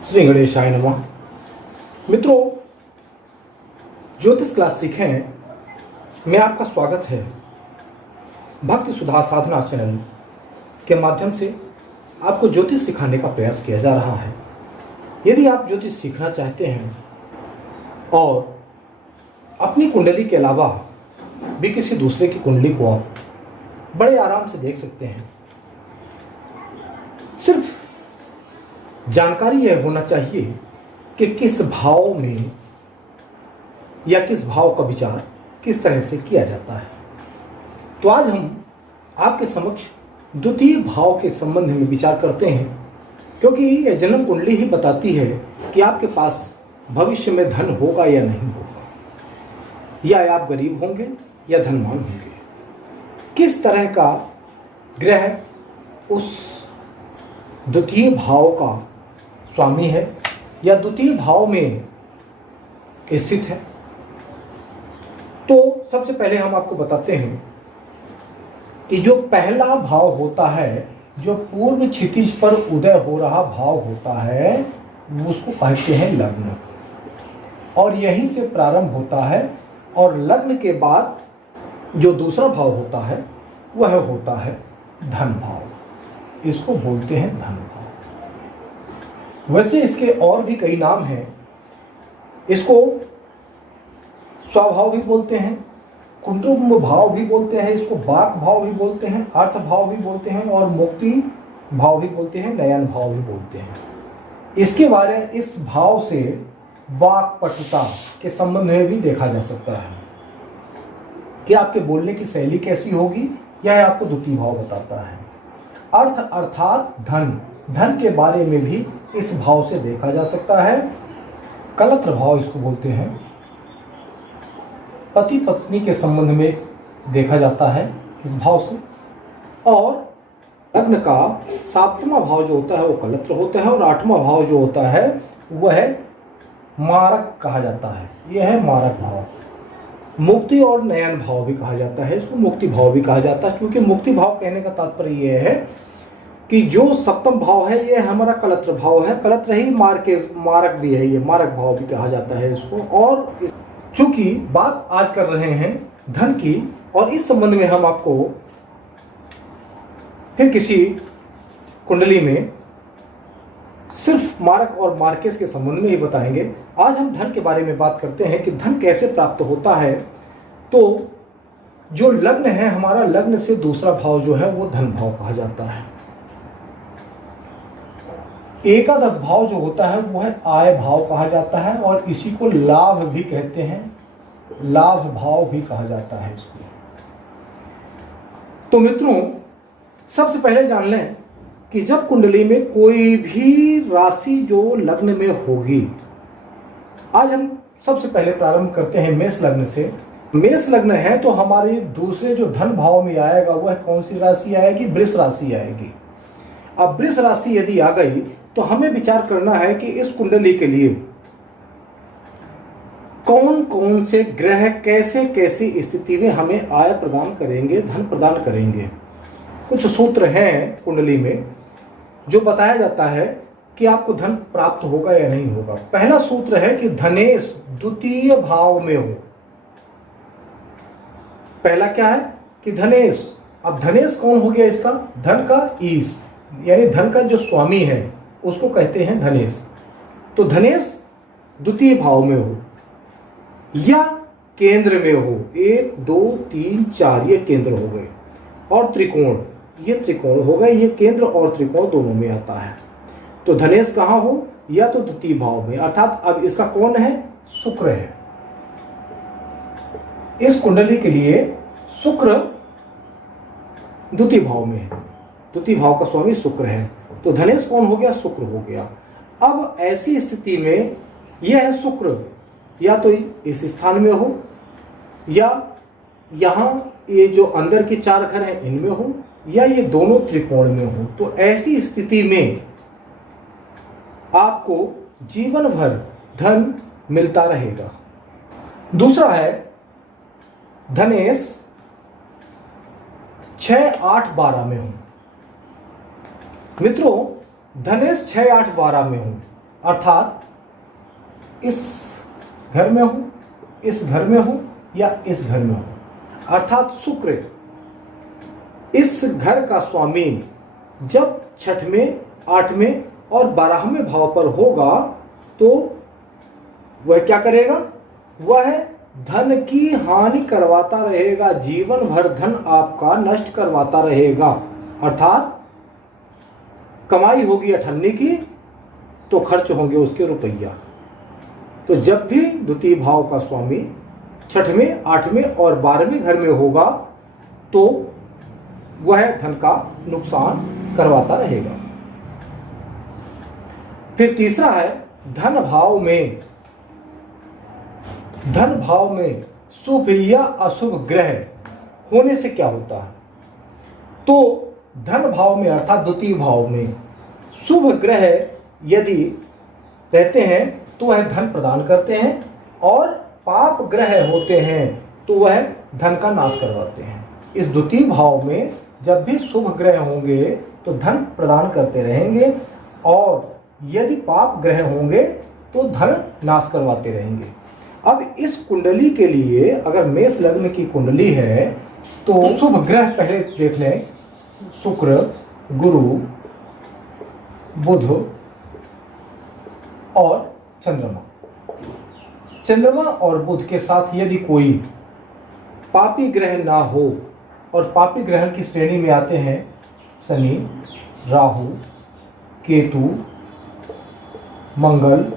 श्री गणेशाय नमः। मित्रों, ज्योतिष क्लास सीखें में आपका स्वागत है। भक्ति सुधा साधना चैनल के माध्यम से आपको ज्योतिष सिखाने का प्रयास किया जा रहा है। यदि आप ज्योतिष सीखना चाहते हैं और अपनी कुंडली के अलावा भी किसी दूसरे की कुंडली को आप बड़े आराम से देख सकते हैं, सिर्फ जानकारी यह होना चाहिए कि किस भाव में या किस भाव का विचार किस तरह से किया जाता है। तो आज हम आपके समक्ष द्वितीय भाव के संबंध में विचार करते हैं, क्योंकि यह जन्म कुंडली ही बताती है कि आपके पास भविष्य में धन होगा या नहीं होगा, या आप गरीब होंगे या धनवान होंगे। किस तरह का ग्रह उस द्वितीय भाव का स्वामी है या द्वितीय भाव में स्थित है। तो सबसे पहले हम आपको बताते हैं कि जो पहला भाव होता है, जो पूर्व क्षितिज पर उदय हो रहा भाव होता है, उसको कहते हैं लग्न, और यहीं से प्रारंभ होता है। और लग्न के बाद जो दूसरा भाव होता है वह होता है धन भाव। इसको बोलते हैं धन भाव। वैसे इसके और भी कई नाम हैं। इसको स्वभाव भी बोलते हैं, कुटुंब भाव भी बोलते हैं, इसको वाक भाव भी बोलते हैं, अर्थ भाव भी बोलते हैं, और मुक्ति भाव भी बोलते हैं, नयन भाव भी बोलते हैं। इसके बारे इस भाव से वाक पटुता के संबंध में भी देखा जा सकता है कि आपके बोलने की शैली कैसी होगी, यह आपको द्वितीय भाव बताता है। अर्थ अर्थात धन, धन के बारे में भी इस भाव से देखा जा सकता है। कलत्र भाव इसको बोलते हैं, पति पत्नी के संबंध में देखा जाता है इस भाव से। और लग्न का सातवां भाव जो होता है वो कलत्र होता है, और आठवां भाव जो होता है वह मारक कहा जाता है। यह है मारक भाव। मुक्ति और नयन भाव भी कहा जाता है, इसको मुक्ति भाव भी कहा जाता है, क्योंकि मुक्ति भाव कहने का तात्पर्य यह है कि जो सप्तम भाव है ये हमारा कलत्र भाव है। कलत्र ही मारक भी है, ये मारक भाव भी कहा जाता है इसको। और चूंकि बात आज कर रहे हैं धन की, और इस संबंध में हम आपको फिर किसी कुंडली में सिर्फ मारक और मार्केस के संबंध में ही बताएंगे। आज हम धन के बारे में बात करते हैं कि धन कैसे प्राप्त होता है। तो जो लग्न है हमारा, लग्न से दूसरा भाव जो है वो धन भाव कहा जाता है। एकादश भाव जो होता है वो है आय भाव कहा जाता है, और इसी को लाभ भी कहते हैं, लाभ भाव भी कहा जाता है इसको। तो मित्रों, सबसे पहले जान लें कि जब कुंडली में कोई भी राशि जो लग्न में होगी, आज हम सबसे पहले प्रारंभ करते हैं मेष लग्न से। मेष लग्न है तो हमारे दूसरे जो धन भाव में आएगा वह कौन सी राशि आएगी? वृष राशि आएगी। अब वृष राशि यदि आ गई तो हमें विचार करना है कि इस कुंडली के लिए कौन कौन से ग्रह कैसे कैसी स्थिति में हमें आय प्रदान करेंगे, धन प्रदान करेंगे। कुछ सूत्र हैं कुंडली में जो बताया जाता है कि आपको धन प्राप्त होगा या नहीं होगा। पहला सूत्र है कि धनेश द्वितीय भाव में हो। पहला क्या है कि धनेश। अब धनेश कौन हो गया? इसका धन का ईश, यानी धन का जो स्वामी है उसको कहते हैं धनेश। तो धनेश द्वितीय भाव में हो या केंद्र में हो, 1 2 3 4 ये केंद्र हो गए, और त्रिकोण, ये त्रिकोण हो गए, ये केंद्र और त्रिकोण दोनों में आता है। तो धनेश कहाँ हो? या तो द्वितीय भाव में, अर्थात अब इसका कौन है? शुक्र है। इस कुंडली के लिए शुक्र द्वितीय भाव में है, द्वितीय भाव का स्वामी शुक्र है। तो धनेश कौन हो गया? शुक्र हो गया। अब ऐसी स्थिति में यह है शुक्र या तो इस स्थान में हो, या यहां ये जो अंदर के 4 घर हैं इनमें हो, या ये दोनों त्रिकोण में हो। तो ऐसी स्थिति में आपको जीवन भर धन मिलता रहेगा। दूसरा है धनेश 6 8 12 में हो। मित्रों, धनेश 6 8 12 में हो अर्थात इस घर में हूं, इस घर में हूं या इस घर में हूं, अर्थात शुक्र इस घर का स्वामी जब 6वें, 8वें और 12वें भाव पर होगा तो वह क्या करेगा? वह धन की हानि करवाता रहेगा, जीवन भर धन आपका नष्ट करवाता रहेगा। अर्थात कमाई होगी 98 की तो खर्च होंगे उसके रुपया। तो जब भी द्वितीय भाव का स्वामी 6वें, 8वें और 12वें घर में होगा तो वह धन का नुकसान करवाता रहेगा। फिर तीसरा है धन भाव में शुभ या अशुभ ग्रह होने से क्या होता है? तो धन भाव में अर्थात द्वितीय भाव में शुभ ग्रह यदि रहते हैं तो वह धन प्रदान करते हैं, और पाप ग्रह होते हैं तो वह धन का नाश करवाते हैं। इस द्वितीय भाव में जब भी शुभ ग्रह होंगे तो धन प्रदान करते रहेंगे, और यदि पाप ग्रह होंगे तो धन नाश करवाते रहेंगे। अब इस कुंडली के लिए अगर मेष लग्न की कुंडली है तो शुभ ग्रह पहले देख लें, शुक्र, गुरु, बुध और चंद्रमा। चंद्रमा और बुध के साथ यदि कोई पापी ग्रह ना हो, और पापी ग्रह की श्रेणी में आते हैं शनि, राहु, केतु, मंगल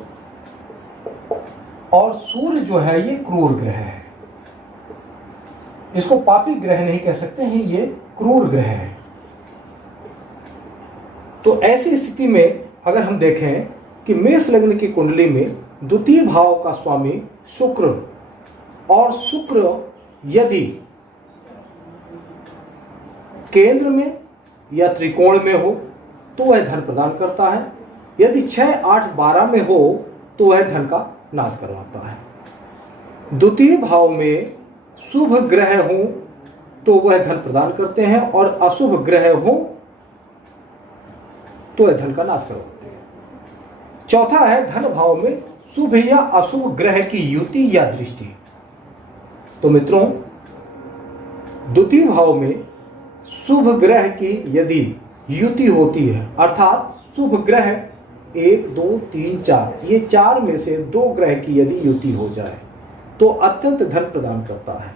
और सूर्य जो है ये क्रूर ग्रह है। इसको पापी ग्रह नहीं कह सकते हैं, ये क्रूर ग्रह है। तो ऐसी स्थिति में अगर हम देखें कि मेष लग्न की कुंडली में द्वितीय भाव का स्वामी शुक्र, और शुक्र यदि केंद्र में या त्रिकोण में हो तो वह धन प्रदान करता है, यदि 6, 8, 12 में हो तो वह धन का नाश करवाता है। द्वितीय भाव में शुभ ग्रह हो तो वह धन प्रदान करते हैं, और अशुभ ग्रह हो तो वह धन का नाश करवाते हैं। चौथा है धन भाव में शुभ या अशुभ ग्रह की युति या दृष्टि। तो मित्रों, द्वितीय भाव में शुभ ग्रह की यदि युति होती है, अर्थात शुभ ग्रह 1, 2, 3, 4, ये 4 में से 2 ग्रह की यदि युति हो जाए तो अत्यंत धन प्रदान करता है।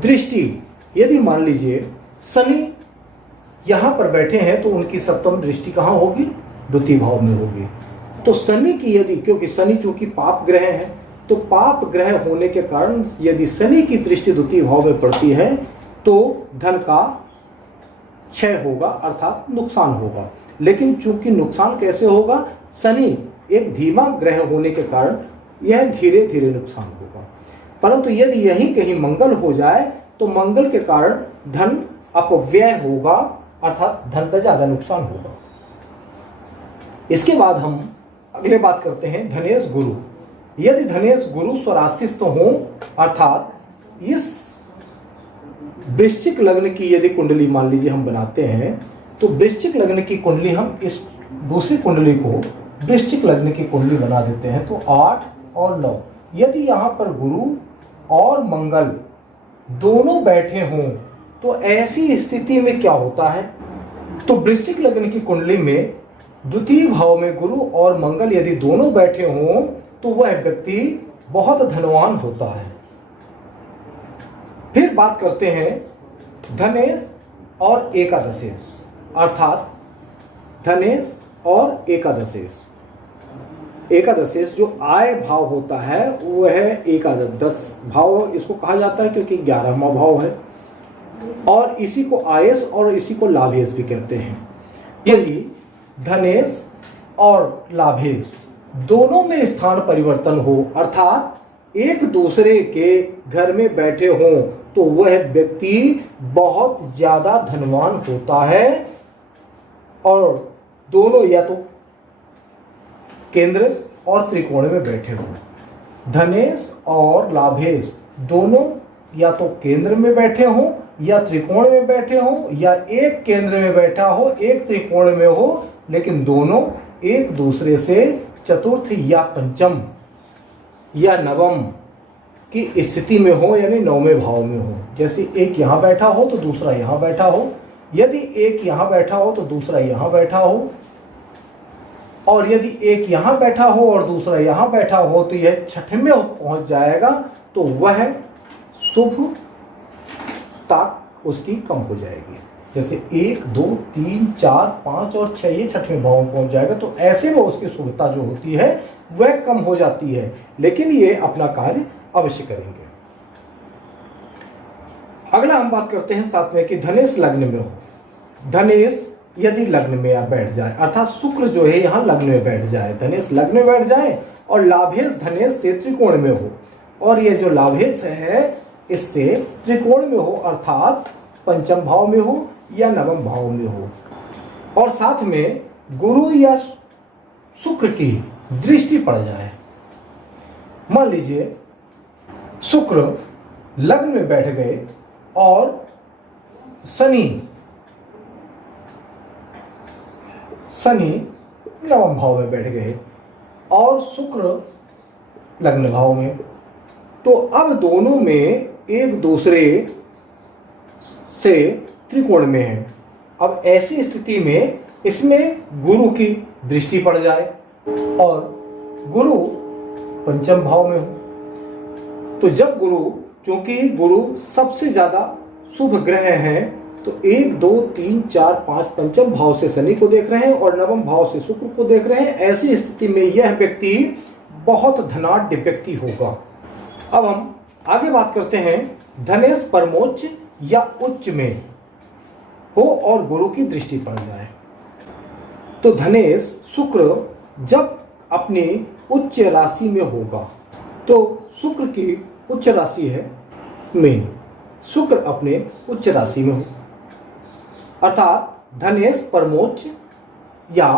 दृष्टि, यदि मान लीजिए शनि यहां पर बैठे हैं तो उनकी सप्तम दृष्टि कहां होगी? द्वितीय भाव में होगी। तो शनि की यदि, क्योंकि शनि चूंकि पाप ग्रह है, तो पाप ग्रह होने के कारण यदि शनि की दृष्टि द्वितीय भाव में पड़ती है तो धन का क्षय होगा, अर्थात नुकसान होगा। लेकिन चूंकि नुकसान कैसे होगा? शनि एक धीमा ग्रह होने के कारण यह धीरे धीरे नुकसान होगा। परंतु यदि यहीं कहीं मंगल हो जाए तो मंगल के कारण धन अपव्यय होगा, अर्थात धन का ज्यादा नुकसान होगा। इसके बाद हम अगले बात करते हैं धनेश गुरु। यदि धनेश गुरु स्वराशिस्थ हो, अर्थात इस वृश्चिक लग्न की यदि कुंडली मान लीजिए हम बनाते हैं, तो वृश्चिक लग्न की कुंडली हम इस दूसरी कुंडली को वृश्चिक लग्न की कुंडली बना देते हैं। तो 8 और 9 यदि यहाँ पर गुरु और मंगल दोनों बैठे हों तो ऐसी स्थिति में क्या होता है? तो वृश्चिक लग्न की कुंडली में द्वितीय भाव में गुरु और मंगल यदि दोनों बैठे हों तो वह व्यक्ति बहुत धनवान होता है। फिर बात करते हैं धनेश और एकादशेश, अर्थात धनेश और एकादशेश। एकादशेश जो आय भाव होता है वह एकादश भाव इसको कहा जाता है, क्योंकि 11वां भाव है, और इसी को आयस और इसी को लाभेश भी कहते हैं। यदि धनेश और लाभेश दोनों में स्थान परिवर्तन हो, अर्थात एक दूसरे के घर में बैठे हों, तो वह व्यक्ति बहुत ज्यादा धनवान होता है। और दोनों या तो केंद्र और त्रिकोण में बैठे हों। धनेश और लाभेश दोनों या तो केंद्र में बैठे हों या त्रिकोण में बैठे हों, या एक केंद्र में बैठा हो एक त्रिकोण में हो, लेकिन दोनों एक दूसरे से चतुर्थ या पंचम या नवम की स्थिति में हो, यानी नौवें भाव में हो। जैसे एक यहां बैठा हो तो दूसरा यहां बैठा हो, यदि एक यहां बैठा हो तो दूसरा यहां बैठा हो, और यदि एक यहां बैठा हो और दूसरा यहां बैठा हो तो यह छठे में पहुंच जाएगा, तो वह शुभता उसकी कम हो जाएगी। जैसे 1 2 3 4 5 और 6 ये छठवें भाव में पहुंच जाएगा, तो ऐसे में उसकी शुभता जो होती है वह कम हो जाती है, लेकिन ये अपना कार्य अवश्य करेंगे। अगला हम बात करते हैं सातवें कि धनेश लग्न में हो। धनेश यदि लग्न में बैठ जाए, अर्थात शुक्र जो है यहाँ लग्न में बैठ जाए, धनेश लग्न में बैठ जाए और लाभेश धनेश से त्रिकोण में हो, और ये जो लाभेश है इससे त्रिकोण में हो, अर्थात पंचम भाव में हो या नवम भाव में हो, और साथ में गुरु या शुक्र की दृष्टि पड़ जाए। मान लीजिए शुक्र लग्न में बैठ गए और शनि नवम भाव में बैठ गए और शुक्र लग्न भाव में, तो अब दोनों में एक दूसरे से त्रिकोण में है। अब ऐसी स्थिति में इसमें गुरु की दृष्टि पड़ जाए और गुरु पंचम भाव में हो, तो जब गुरु, क्योंकि गुरु सबसे ज्यादा शुभ ग्रह हैं, तो 1 2 3 4 5 पंचम भाव से शनि को देख रहे हैं और नवम भाव से शुक्र को देख रहे हैं। ऐसी स्थिति में यह व्यक्ति बहुत धनाढ्य व्यक्ति होगा। अब हम आगे बात करते हैं, धनेश परमोच्च या उच्च में हो और गुरु की दृष्टि पड़ जाए। तो धनेश शुक्र जब अपनी उच्च राशि में होगा, तो शुक्र की उच्च राशि है मीन, शुक्र अपने उच्च राशि में हो, अर्थात धनेश परमोच्च या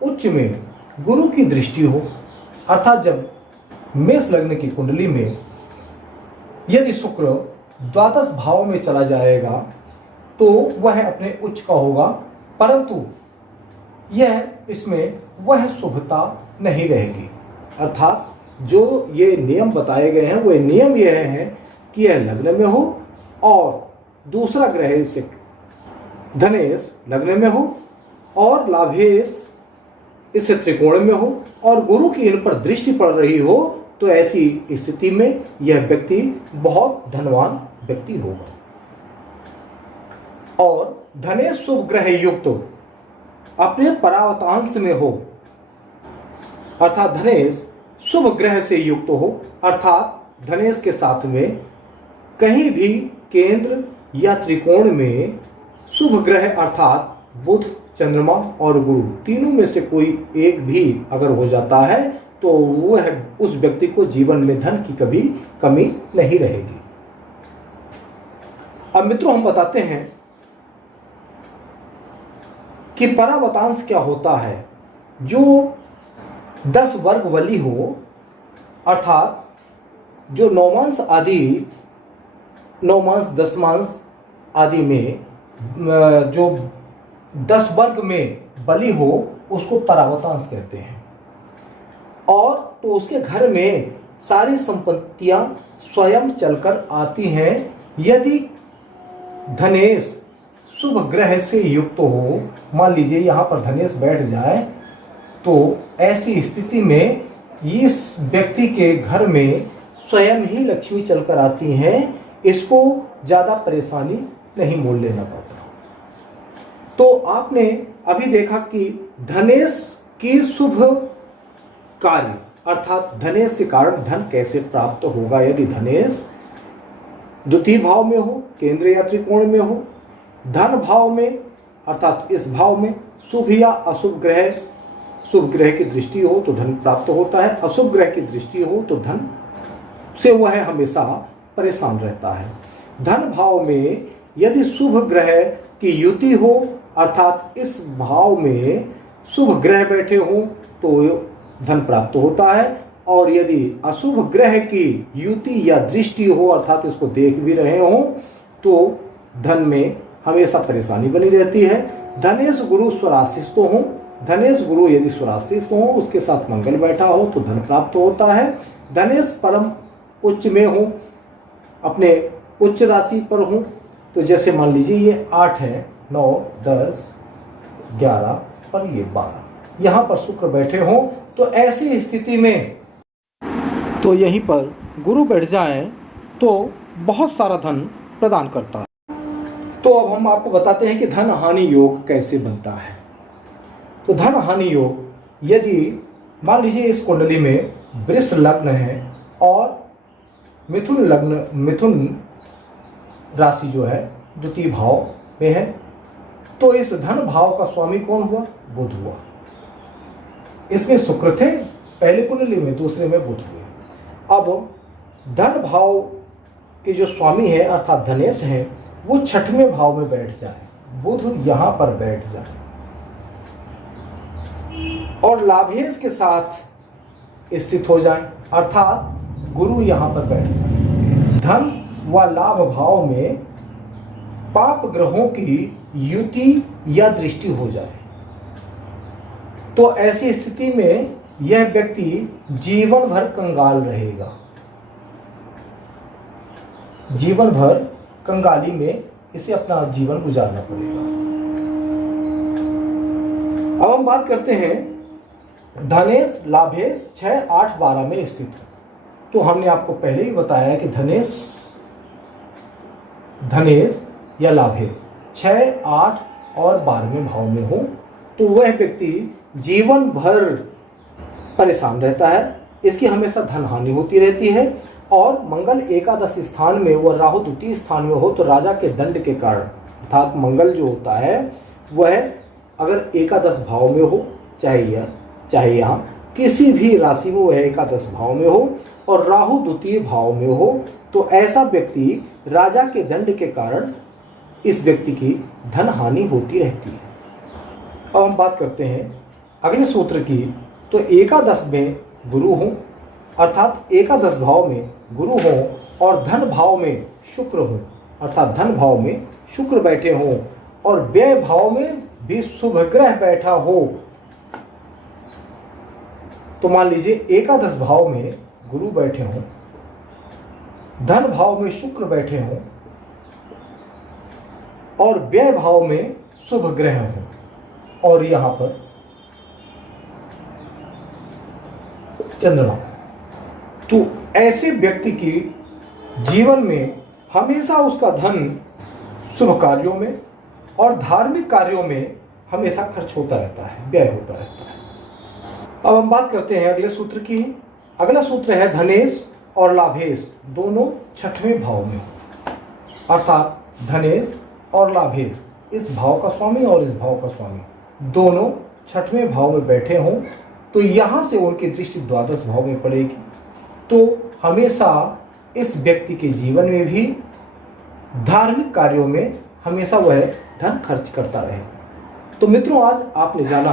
उच्च में गुरु की दृष्टि हो, अर्थात जब मेष लग्न की कुंडली में यदि शुक्र द्वादश भाव में चला जाएगा तो वह अपने उच्च का होगा, परंतु यह इसमें वह शुभता नहीं रहेगी। अर्थात जो ये नियम बताए गए हैं, वो नियम यह है कि यह लग्न में हो और दूसरा ग्रह से धनेश लग्न में हो और लाभेश इससे त्रिकोण में हो और गुरु की इन पर दृष्टि पड़ रही हो, तो ऐसी स्थिति में यह व्यक्ति बहुत धनवान व्यक्ति होगा। और धनेश शुभ ग्रह युक्त अपने परावतांश में हो, अर्थात धनेश शुभ ग्रह से युक्त हो, अर्थात धनेश के साथ में कहीं भी केंद्र या त्रिकोण में शुभ ग्रह अर्थात बुध, चंद्रमा और गुरु तीनों में से कोई एक भी अगर हो जाता है, तो वह उस व्यक्ति को जीवन में धन की कभी कमी नहीं रहेगी। अब मित्रों हम बताते हैं कि परावतांश क्या होता है। जो 10 वर्ग वली हो, अर्थात जो नौमांश आदि, नौमांश दसमांश आदि में जो 10 वर्ग में बली हो, उसको परावतांश कहते हैं। और तो उसके घर में सारी संपत्तियां स्वयं चलकर आती हैं। यदि धनेश शुभ ग्रह से युक्त हो, मान लीजिए यहां पर धनेश बैठ जाए, तो ऐसी स्थिति में इस व्यक्ति के घर में स्वयं ही लक्ष्मी चलकर आती हैं, इसको ज्यादा परेशानी नहीं मोल लेना पड़ता। तो आपने अभी देखा कि धनेश की शुभ कार्य अर्थात धनेश के कारण धन कैसे प्राप्त होगा। यदि धनेश द्वितीय भाव में हो, केंद्र या त्रिकोण में हो, धन भाव में अर्थात इस भाव में शुभ या अशुभ ग्रह, शुभ ग्रह की दृष्टि हो तो धन प्राप्त होता है, अशुभ ग्रह की दृष्टि हो तो धन से वह हमेशा परेशान रहता है। धन भाव में यदि शुभ ग्रह की युति हो, अर्थात इस भाव में शुभ ग्रह बैठे हो तो धन प्राप्त होता है, और यदि अशुभ ग्रह की युति या दृष्टि हो, अर्थात इसको देख भी रहे हो, तो धन में हमेशा परेशानी बनी रहती है। धनेश गुरु स्वराशिष तो हो धनेश गुरु यदि स्वराशि हो, उसके साथ मंगल बैठा हो तो धन प्राप्त होता है। धनेश परम उच्च में हो, अपने उच्च राशि पर हो, तो जैसे मान लीजिए ये 8 है, 9, 10, 11 और ये 12, यहाँ पर शुक्र बैठे हो, तो ऐसी स्थिति में तो यहीं पर गुरु बैठ जाए तो बहुत सारा धन प्रदान करता है। तो अब हम आपको बताते हैं कि धन हानि योग कैसे बनता है। तो धन हानि योग यदि मान लीजिए इस कुंडली में वृष लग्न है और मिथुन राशि जो है द्वितीय भाव में है, तो इस धन भाव का स्वामी कौन हुआ? बुध हुआ। इसमें शुक्र थे पहले कुंडली में, दूसरे में बुध हुए। अब धन भाव के जो स्वामी है अर्थात धनेश है, वो 6वें भाव में बैठ जाए, बुध यहां पर बैठ जाए और लाभेश के साथ स्थित हो जाए, अर्थात गुरु यहां पर बैठ जाए। धन व लाभ भाव में पाप ग्रहों की युति या दृष्टि हो जाए, तो ऐसी स्थिति में यह व्यक्ति जीवन भर कंगाल रहेगा, जीवन भर कंगाली में इसे अपना जीवन गुजारना पड़ेगा। अब हम बात करते हैं धनेश लाभेश 6, 8, 12 में स्थित है। तो हमने आपको पहले ही बताया कि धनेश या लाभेश 6, 8 और 12वें भाव में हो तो वह व्यक्ति जीवन भर परेशान रहता है, इसकी हमेशा धन हानि होती रहती है। और मंगल एकादश स्थान में व राहु द्वितीय स्थान में हो तो राजा के दंड के कारण, अर्थात मंगल जो होता है वह अगर एकादश भाव में हो, चाहे यहाँ किसी भी राशि में वह एकादश भाव में हो और राहु द्वितीय भाव में हो, तो ऐसा व्यक्ति राजा के दंड के कारण इस व्यक्ति की धन हानि होती रहती है। अब हम बात करते हैं अगले सूत्र की। तो एकादश में गुरु हो, अर्थात एकादश भाव में गुरु हो और धन भाव में शुक्र हो, अर्थात धन भाव में शुक्र बैठे हो और व्यय भाव में भी शुभ ग्रह बैठा हो, तो मान लीजिए एकादश भाव में गुरु बैठे हो, धन भाव में शुक्र बैठे हो और व्यय भाव में शुभ ग्रह हो और यहां पर चंद्रमा, तो ऐसे व्यक्ति की जीवन में हमेशा उसका धन शुभ कार्यों में और धार्मिक कार्यों में हमेशा खर्च होता रहता है, व्यय होता रहता है। अब हम बात करते हैं अगले सूत्र की। अगला सूत्र है धनेश और लाभेश दोनों 6वें भाव में, अर्थात धनेश और लाभेश इस भाव का स्वामी और इस भाव का स्वामी दोनों 6वें भाव में बैठे हों तो यहां से उनकी दृष्टि द्वादश भाव में पड़ेगी, तो हमेशा इस व्यक्ति के जीवन में भी धार्मिक कार्यों में हमेशा वह धन खर्च करता रहेगा। तो मित्रों, आज आपने जाना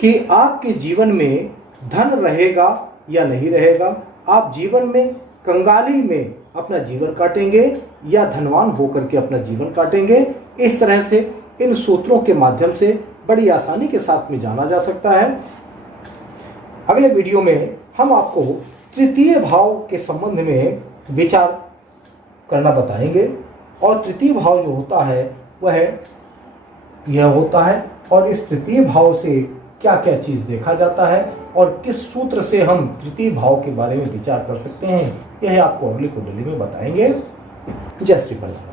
कि आपके जीवन में धन रहेगा या नहीं रहेगा, आप जीवन में कंगाली में अपना जीवन काटेंगे या धनवान होकर के अपना जीवन काटेंगे। इस तरह से इन सूत्रों के माध्यम से बड़ी आसानी के साथ में जाना जा सकता है। अगले वीडियो में हम आपको तृतीय भाव के संबंध में विचार करना बताएंगे और तृतीय भाव जो होता है वह यह होता है और इस तृतीय भाव से क्या क्या चीज देखा जाता है और किस सूत्र से हम तृतीय भाव के बारे में विचार कर सकते हैं, यह आपको अगली कुंडली में बताएंगे। जय श्री कृष्ण।